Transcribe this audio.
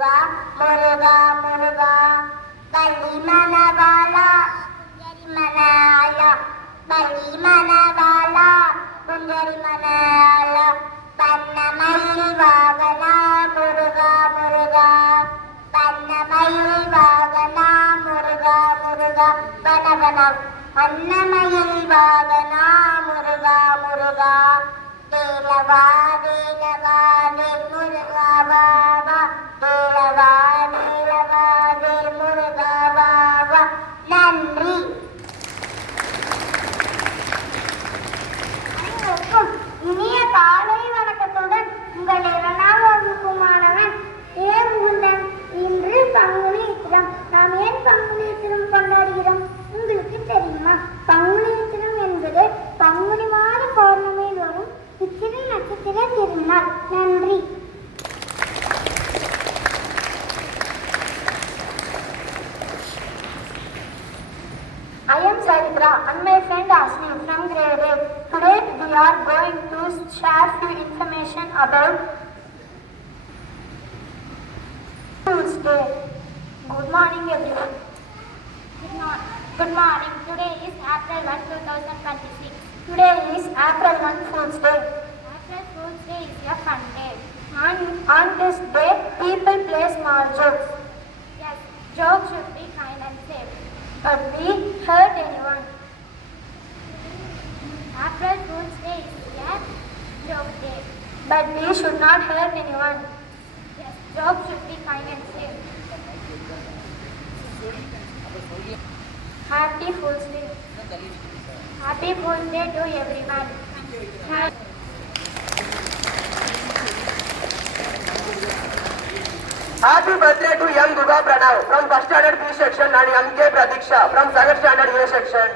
முருகா முருகா முருகா பள்ளி மணவாளா குஞ்சரி மணாலா பள்ளி மணவாளா குஞ்சரி மணாலா பன்னமயில் வாகனா முருகா முருகா பன்னமயில் வாகனா முருகா முருகா வனவனம் அன்னமயில் வாகனா முருகா முருகா வேலவா வேலவா வேல் முருகா வா வா வேலவா வேலவா வேல் முருகா வா வா. நன்றி. அனைவருக்கும் இனிய காலை வணக்கத்துடன் உங்கள் 2ஆம் வகுப்பு மாணவன் முகுந்தன். இன்று பங்குனி உத்திரம். நாம் ஏன் பங்குனி உத்திரம் கொண்டாடுகிறோம் உங்களுக்கு தெரியுமா? பங்குனி உத்திரம் என்பது பங்குனி மாத பௌர்ணமியில் வரும் சித்திரை நட்சத்திர திருநாள். நன்றி. I am Saritra and my friend Asmi from grade 8. Today we are going to share few information about Foods Day. Good morning everyone. Good morning. Today is April 1, 2026. Today is April 1 Foods Day. April Foods Day is a fun day. On this day, people play small jokes. Yes, jokes should be kind and safe. But we hurt anyone. April Fools Day is a joke day. But we should not hurt anyone. Yes, jokes should be kind and safe. Happy Fools Day. Happy Fools Day to everyone. Happy birthday to young Guga Pranav from first standard B section and young K Pratiksha from second standard A section.